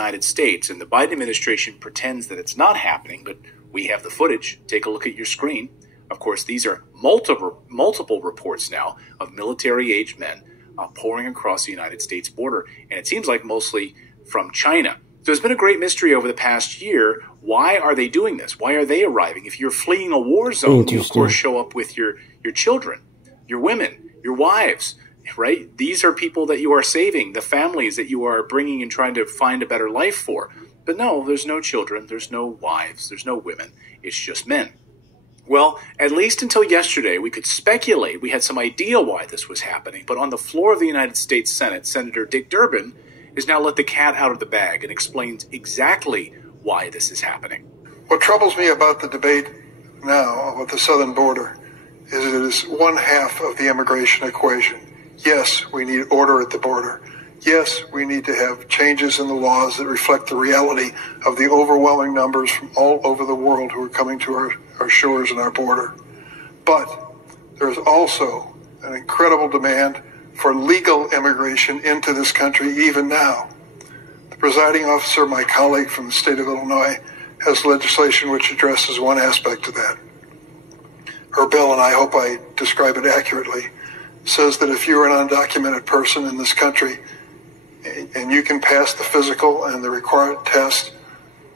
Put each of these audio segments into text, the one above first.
United States, and the Biden administration pretends that it's not happening, but we have the footage. Take a look at your screen. Of course, these are multiple reports now of military-aged men pouring across the United States border, and it seems like mostly from China. So it's been a great mystery over the past year. Why are they doing this? Why are they arriving? If you're fleeing a war zone, you, of course, show up with your children, your women, your wives, right? These are people that you are saving, the families that you are bringing and trying to find a better life for. But no, there's no children, there's no wives, there's no women. It's just men. Well, at least until yesterday, we could speculate. We had some idea why this was happening. But on the floor of the United States Senate, Senator Dick Durbin has now let the cat out of the bag and explains exactly why this is happening. What troubles me about the debate now with the southern border is it is one half of the immigration equation. Yes, we need order at the border. Yes, we need to have changes in the laws that reflect the reality of the overwhelming numbers from all over the world who are coming to our shores and our border. But there is also an incredible demand for legal immigration into this country even now. The presiding officer, my colleague from the state of Illinois, has legislation which addresses one aspect of that. Her bill, and I hope I describe it accurately, says that if you're an undocumented person in this country and you can pass the physical and the required test,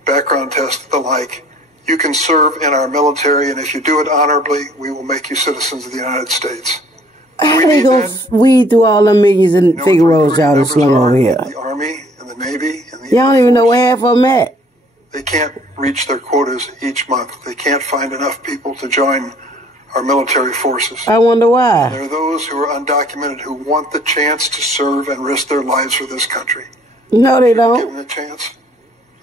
background test, the like, you can serve in our military, and if you do it honorably, we will make you citizens of the United States. How they gonna weed through all the millions and Figaro's y'all that slung over here? The Army and the Navy and the y'all don't even know where half of them at. They can't reach their quotas each month. They can't find enough people to join our military forces. I wonder why. There are those who are undocumented who want the chance to serve and risk their lives for this country. No, they don't. Give them the chance.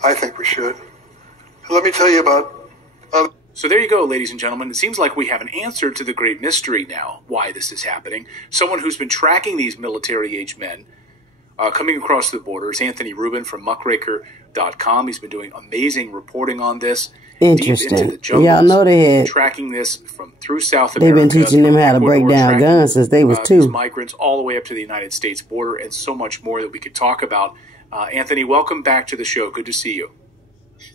I think we should. And let me tell you about other. So there you go, ladies and gentlemen. It seems like we have an answer to the great mystery now, why this is happening. Someone who's been tracking these military-aged men coming across the border is Anthony Rubin from muckraker.com. He's been doing amazing reporting on this. Interesting. Y'all know they had tracking this from through South America. They've been teaching them how to break down guns since they was 2. Migrants all the way up to the United States border, and so much more that we could talk about. Anthony, welcome back to the show. Good to see you.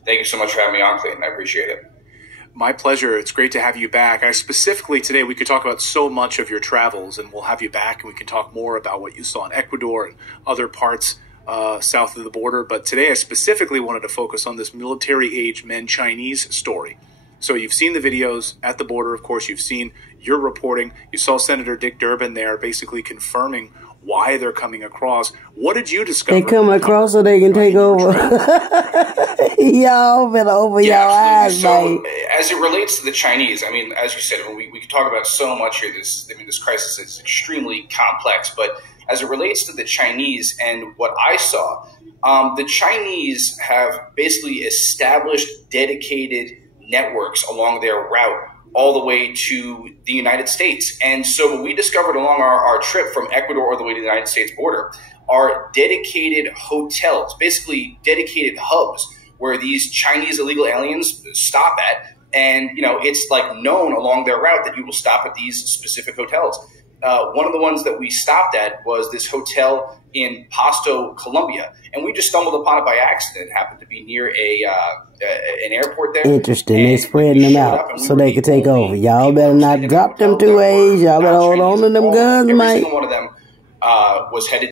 Thank you so much for having me on, Clayton. I appreciate it. My pleasure. It's great to have you back. Specifically today, we could talk about so much of your travels, and we'll have you back, and we can talk more about what you saw in Ecuador and other parts south of the border. But today I specifically wanted to focus on this military-aged men Chinese story. So you've seen the videos at the border, of course. You've seen your reporting. You saw Senator Dick Durbin there basically confirming why they're coming across. What did you discover? They coming across so they can take over. Y'all been over y'all eyes, so, as it relates to the Chinese, I mean, as you said, we could talk about so much here. This crisis is extremely complex, but as it relates to the Chinese and what I saw, the Chinese have basically established dedicated networks along their route all the way to the United States. And so what we discovered along our trip from Ecuador all the way to the United States border are dedicated hotels, basically dedicated hubs where these Chinese illegal aliens stop at. And, you know, it's like known along their route that you will stop at these specific hotels. One of the ones that we stopped at was this hotel in Pasto, Colombia, and we just stumbled upon it by accident. It happened to be near an airport there. Interesting. They spreading them out so they could take over. Y'all better not drop them 2 A's. Y'all better hold on to them guns, Mike. Every single one of them was headed